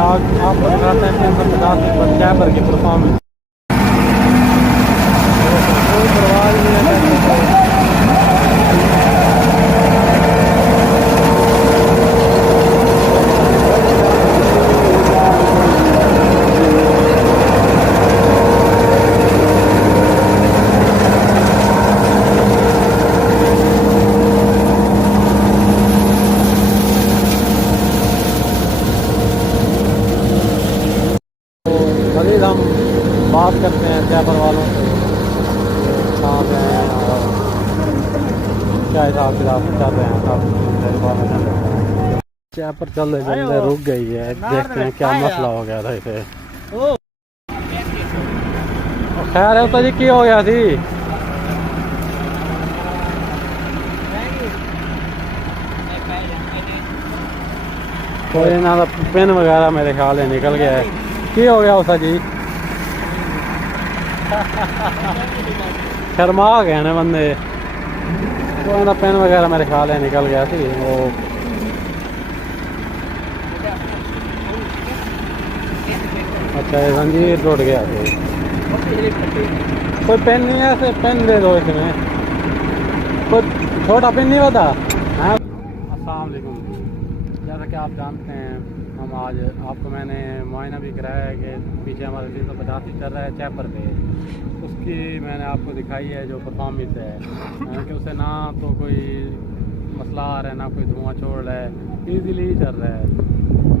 आज आपको दिखाते हैं 350 बच्चा पर की परफॉर्मेंस। कोई परवाह नहीं है। मज़ीद हम बात करते हैं जयपुर वालों से, कहाँ पे हैं और क्या हिसाब किताब चल रहे हैं। सब जयपुर चल रहे चलते रुक गई है, देखते हैं क्या मसला हो गया था इसे। खैर है तो जी की हो गया थी। कोई ना पेन वगैरह मेरे ख्याल है निकल गया है। की हो गया उसा जी? शर्मा गए ना बंदे। कोई ना पेन वगैरह मेरे ख्याल है निकल गया थी वो। अच्छा ये जंजीर टूट गया थी। कोई पेन नहीं है, ऐसे पेन दे दो इसमें। कोई छोटा पेन नहीं होता? अस्सलाम वालेकुम। जैसा कि आप जानते हैं हम आज आपको मैंने मुआयना भी कराया है कि पीछे हमारे 350 चल रहा है चैपर पे। उसकी मैंने आपको दिखाई है जो परफॉर्मेंस है कि उसे ना तो कोई मसला आ रहा है ना कोई धुआं छोड़ रहा है, ईजीली ही चल रहा है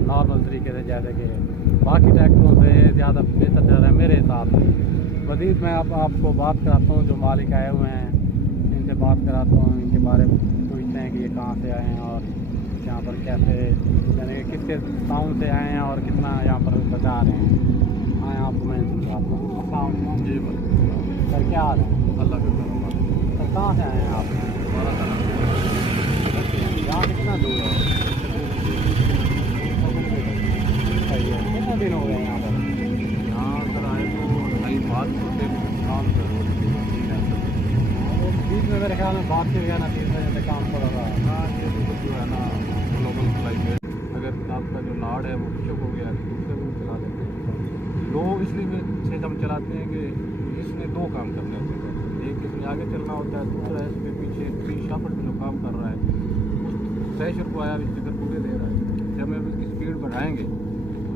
नॉर्मल तरीके से, जैसे कि बाकी ट्रैक्टरों से ज़्यादा बेहतर चल रहा है मेरे हिसाब से। मज़ीद मैं आपको बात कराता हूँ, जो मालिक आए हुए हैं इनसे बात कराता हूँ, इनके बारे में पूछते हैं कि ये कहाँ से आए हैं और यहाँ पर कैसे, यानी कि किसके टाउन से आए हैं और कितना यहाँ पर बचा रहे हैं। आए आपको मैं समझाता हूँ। जी सर, क्या हाल है? अल्लाह का करम। सर कहाँ से आए हैं आप? यहाँ कितना दूर है? सही है। कितने दिन हो गए यहाँ पर? यहाँ सर आए तो नई बात होते काम करो बीच में मेरे ख्याल में बात कर गया ना, 3 बजे से काम कर रहा है। हाँ, ये तो जो है ना ग्लोबल फ्लाइट है, अगर आपका जो नाड़ है वो खुशक हो गया तो दूसरे को चला लेते हैं। लो इसलिए से हम चलाते हैं कि इसने 2 काम करने होते हैं। एक इसमें आगे चलना होता है, दूसरा इसमें पीछे फ्री शाफट में जो काम कर रहा है प्रेशर को आया स्पीकर पूरे दे रहा है। जब हम इसकी स्पीड बढ़ाएंगे तो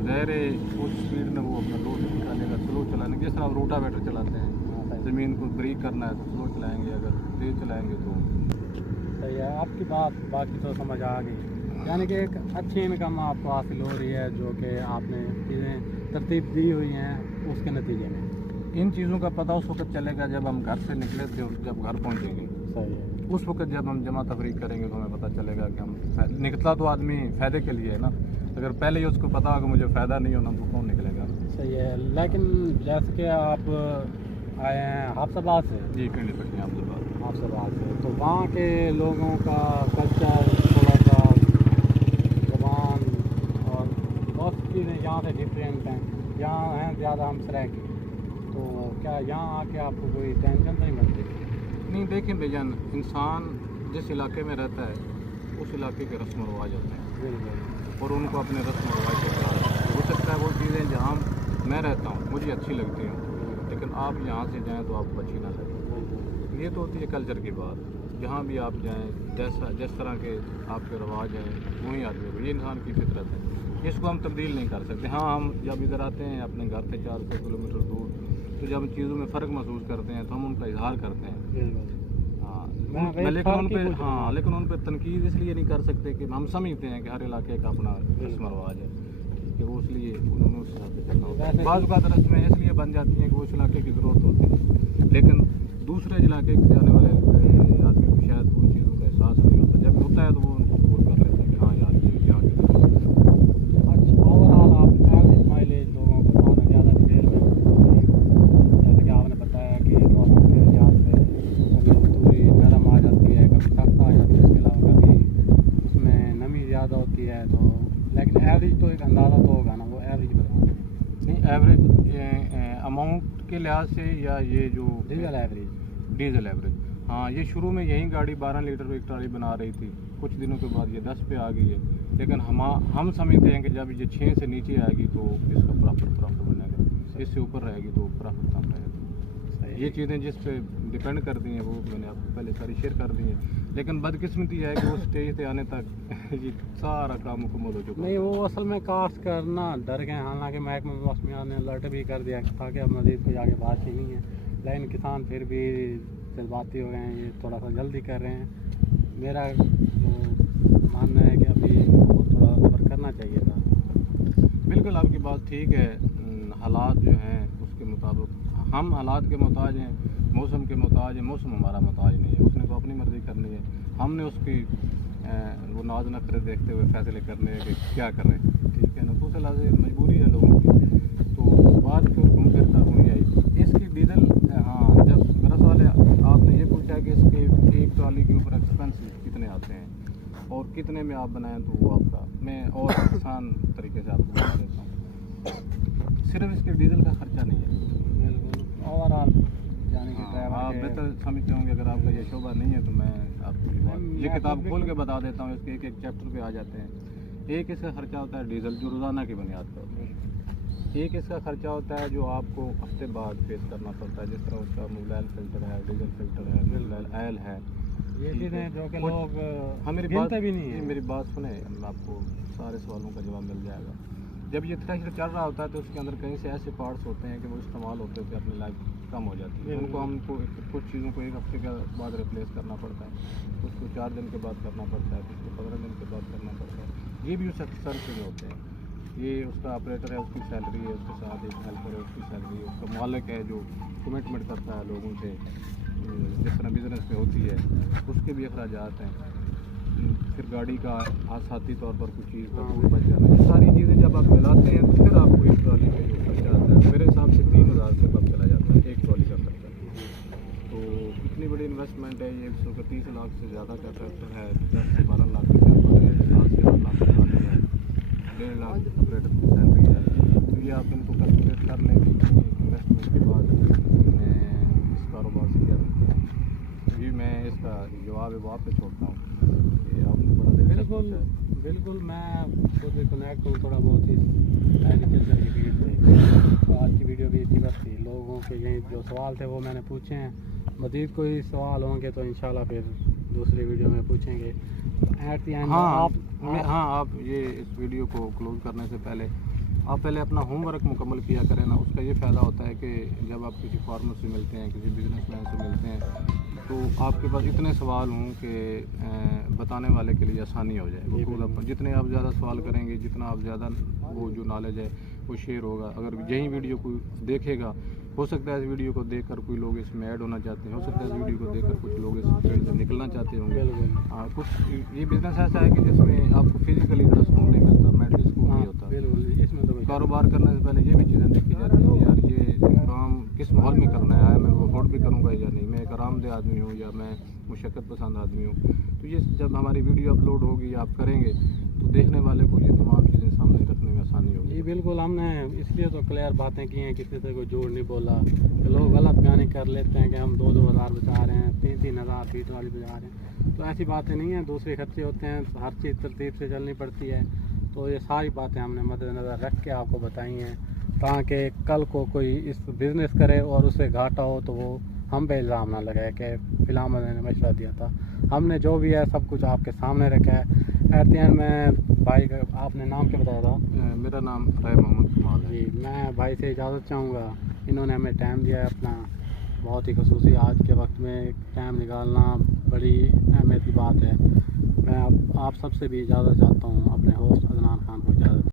ज़ाहिर है उस स्पीड में वो अपना लोड निकालेगा। स्लो चलाने जिस तरह रोटावेटर चलाते हैं, ज़मीन को ब्रेक करना है तो स्लो चलाएंगे, अगर तेज़ चलाएंगे तो सही है। आपकी बात बाकी तो समझ आ गई, यानी कि एक अच्छी इनकम आपको हासिल हो रही है जो कि आपने चीज़ें तरतीब दी हुई हैं उसके नतीजे में। इन चीज़ों का पता उस वक्त चलेगा जब हम घर से निकले थे और जब घर पहुंचेंगे। सही है। उस वक्त जब हम जमा तफरीक करेंगे तो हमें पता चलेगा कि हम निकला तो आदमी फ़ायदे के लिए है ना। अगर पहले ही उसको पता होगा मुझे फ़ायदा नहीं होना तो कौन निकलेगा। सही है। लेकिन जैसे कि आप आए हैं हाफसाबाद से? जी, पिंडी पट्टी हाफसाबाद से, तो वहाँ के लोगों का कल्चर, थोड़ा सा ज़बान और बहुत चीज़ें यहाँ से डिफरेंट हैं। यहाँ हैं ज़्यादा हम सराय की, तो क्या यहाँ आके आपको कोई टेंशन नहीं बनती? नहीं, देखें बेजान, इंसान जिस इलाके में रहता है उस इलाके के रस्म व रवाज होते हैं और उनको अपने रस्म व रवाज के साथ हो सकता है वो चीज़ें जहाँ मैं रहता हूँ मुझे अच्छी लगती हैं, लेकिन आप यहाँ से जाएँ तो आपको अच्छी ना लगे। ये तो होती है कल्चर की बात। जहाँ भी आप जाएँ, जिस तरह के आपके रवाज हैं वही आदमी को, ये इंसान की फितरत है, इसको हम तब्दील नहीं कर सकते। हाँ, हम जब इधर आते हैं अपने घर से 400 किलोमीटर दूर, तो जब हम चीज़ों में फ़र्क महसूस करते हैं तो हम उनका इजहार करते हैं। हाँ, लेकिन उन पर तनकीद इसलिए नहीं कर सकते कि हम समझते हैं कि हर इलाके का अपना रस्म रवाज है कि वो इसलिए उन्होंने उस हिसाब से चलना होता है। बाज़ औक़ात रस्में इसलिए बन जाती हैं कि उस इलाके की ज़रूरत होती है, लेकिन दूसरे इलाके से आने वाले आदमी को शायद उन चीज़ों का एहसास नहीं होता। जब होता है तो वो उनको कबूल कर लेते हैं कि हाँ यार ये यहाँ की ज़रूरत है। अच्छा, ओवरऑल आप एवरेज माइलेज लोगों को बताना ज़्यादा देर में, जैसे कि आपने बताया कि मौसम के लिहाज से कभी थोड़ी नरम आ जाती है, कभी सख्त आ जाती है, इसके अलावा कभी उसमें नमी ज़्यादा होती है, तो लेकिन एवरेज तो एक अंदाज़ा तो होगा ना, वो एवरेज बताना। नहीं, एवरेज अमाउंट के लिहाज से या ये जो डीजल एवरेज हाँ, ये शुरू में यही गाड़ी 12 लीटर एक ट्राली बना रही थी, कुछ दिनों के बाद ये 10 पे आ गई है, लेकिन हम समझते हैं कि जब ये 6 से नीचे आएगी तो इसका प्रॉफिट बनेगा, इससे ऊपर रहेगी तो प्रॉफिट कम रहेगा। ये चीज़ें जिस पे डिपेंड करती हैं वो मैंने आपको पहले सारी शेयर कर दी हैं, लेकिन बदकिस्मती है कि वो स्टेज पे आने तक ये सारा काम मुकम्मल हो चुका है। नहीं, वो असल में कास्ट करना डर गए, हालांकि महकमा मौसमियात ने अलर्ट भी कर दिया ताकि अब मजीद कोई आगे बात ही नहीं है, लेकिन किसान फिर भी जज्बाती हो गए हैं, ये थोड़ा सा जल्दी कर रहे हैं। मेरा जो मानना है कि अभी थोड़ा सब्र करना चाहिए था। बिल्कुल आपकी बात ठीक है, हालात जो हैं उसके मुताबिक हम हालात के मोहताज हैं, मौसम के मोहताज हैं, मौसम हमारा मोहताज नहीं है, उसने तो अपनी मर्ज़ी करनी है, हमने उसकी वो नाज नखरे देखते हुए फैसले करने हैं कि क्या करें, ठीक है ना। तो उससे लाज़िम मजबूरी है लोगों की, तो बात फिर घूम फिर कर हुई आई इसकी डीजल। हाँ, जब मेरा सवाल है, आपने ये पूछा कि इसके एक ट्रॉली के ऊपर एक्सपेंसिव कितने आते हैं और कितने में आप बनाएं तो वो आपका, मैं और आसान तरीके से आपको बता देता हूँ। सिर्फ इसके डीजल का खर्चा नहीं है, ओवरऑल यानी कि आप बेहतर समझते होंगे, अगर आपका ये शोबा नहीं है तो मैं आपको ये किताब खोल के बता देता हूँ, इसके एक एक चैप्टर पे आ जाते हैं। एक इसका खर्चा होता है डीजल, जो रोज़ाना की बुनियाद पर होता है। एक इसका खर्चा होता है जो आपको हफ्ते बाद फेस करना पड़ता है, जिस तरह उसका मोबाइल फिल्टर है, डीजल फिल्टर है, मोबाइल ऑयल है, ये चीज़ें जो कि लोग मेरी गिनते भी नहीं है। मेरी बात सुने, आपको सारे सवालों का जवाब मिल जाएगा। जब ये थ्रेशर चल रहा होता है तो उसके अंदर कहीं से ऐसे पार्ट्स होते हैं कि वो इस्तेमाल होते होते अपनी लाइफ कम हो जाती है, उनको हमको कुछ चीज़ों को एक हफ्ते के बाद रिप्लेस करना पड़ता है, उसको 4 दिन के बाद करना पड़ता है, उसको 15 दिन के बाद करना पड़ता है। ये भी उस सर्च में होते हैं, ये उसका ऑपरेटर है, उसकी सैलरी है, उसके साथ एक हेल्पर है, उसकी सैलरी है, उसका मालिक है जो कमिटमेंट करता है लोगों से, जिस तरह बिजनेस में होती है, उसके भी अखराजात हैं। फिर गाड़ी का आसाती तौर पर कुछ चीज़ का टूल बच जाना, ये सारी चीज़ें जब आप मिलाते हैं तो फिर आपको एक ट्रॉली में जो खर्चा आता है मेरे हिसाब से 3000 से कम चला जाता है एक ट्रॉली का खर्चा। तो इतनी बड़ी इन्वेस्टमेंट है ये, 30 लाख से ज़्यादा का ट्रैक्टर है, 10 से 12 लाख का हेल्पर है, 7 से 8 लाख का ट्रॉली है, 1.5 लाख ऑपरेटर की सैलरी है। तो ये आप इनको कैलकुलेट कर लें इन्वेस्टमेंट के बाद इस कारोबार से क्या मिलता है। तो ये मैं इसका जवाब है वो आप पे छोड़ता हूँ। बिल्कुल मैं खुद भी कनेक्ट हूँ थोड़ा बहुत ही एग्रीकल्चर की फील्ड से, तो आज की वीडियो भी इसी बस थी। लोगों के यही जो सवाल थे वो मैंने पूछे हैं, मज़ीद कोई सवाल होंगे तो इंशाल्लाह फिर दूसरी वीडियो में पूछेंगे। एट द एंड आप ये इस वीडियो को क्लोज करने से पहले आप पहले अपना होमवर्क मुकम्मल किया करें ना। उसका ये फ़ायदा होता है कि जब आप किसी फार्मर से मिलते हैं, किसी बिजनेसमैन से मिलते हैं, तो आपके पास इतने सवाल हों कि बताने वाले के लिए आसानी हो जाए। वो जितने आप ज़्यादा सवाल करेंगे, जितना आप ज़्यादा वो जो नॉलेज है वो शेयर होगा। अगर यही वीडियो कोई देखेगा, हो सकता है इस वीडियो को देखकर कोई लोग इसमें ऐड होना चाहते हैं, हो सकता है इस वीडियो को देखकर कुछ लोग इस फील्ड से निकलना चाहते होंगे। कुछ ये बिज़नेस ऐसा है कि जिसमें आपको फिजिकली इतना सुकून नहीं मिलता, मेंटली सुकून नहीं होता। इसमें तो कारोबार करने से पहले ये भी चीज़ें देखी जाती हैं कि यार ये काम किस माहौल में करना है, मैं वो अफोर्ड भी करूँगा या नहीं, मैं एक आरामदेह आदमी हूँ या मैं मुशक्क़त पसंद आदमी हूँ। तो ये जब हमारी वीडियो अपलोड होगी या आप करेंगे तो देखने वाले को ये तमाम चीज़ें सामने रखने में आसानी होगी। जी बिल्कुल, हमने इसलिए तो क्लियर बातें की हैं, किसी से कोई झूठ नहीं बोला कि लोग गलत बयानी कर लेते हैं कि हम 2-2 हज़ार बचा रहे हैं, 3-3 हज़ार फीट वाली बचा रहे हैं। तो ऐसी बातें नहीं हैं, दूसरे खर्चे होते हैं, हर चीज़ तरतीब से चलनी पड़ती है। तो ये सारी बातें हमने मद्देनज़र रख के आपको बताई हैं ताकि कल को कोई इस बिज़नेस करे और उसे घाटा हो तो वो हम पे इल्ज़ाम ना लगाए कि फिलहाल मैंने मशवरा दिया था। हमने जो भी है सब कुछ आपके सामने रखा है। एट द एंड मैं भाई का, आपने नाम क्या बताया था? मेरा नाम राय मोहम्मद कमाल है जी। मैं भाई से इजाज़त चाहूँगा, इन्होंने हमें टाइम दिया है अपना, बहुत ही ख़ुसूसी आज के वक्त में टाइम निकालना बड़ी अहमियत की बात है। मैं आप सबसे भी इजाज़त चाहता हूँ, अपने होस्ट अदनान खान को इजाज़त।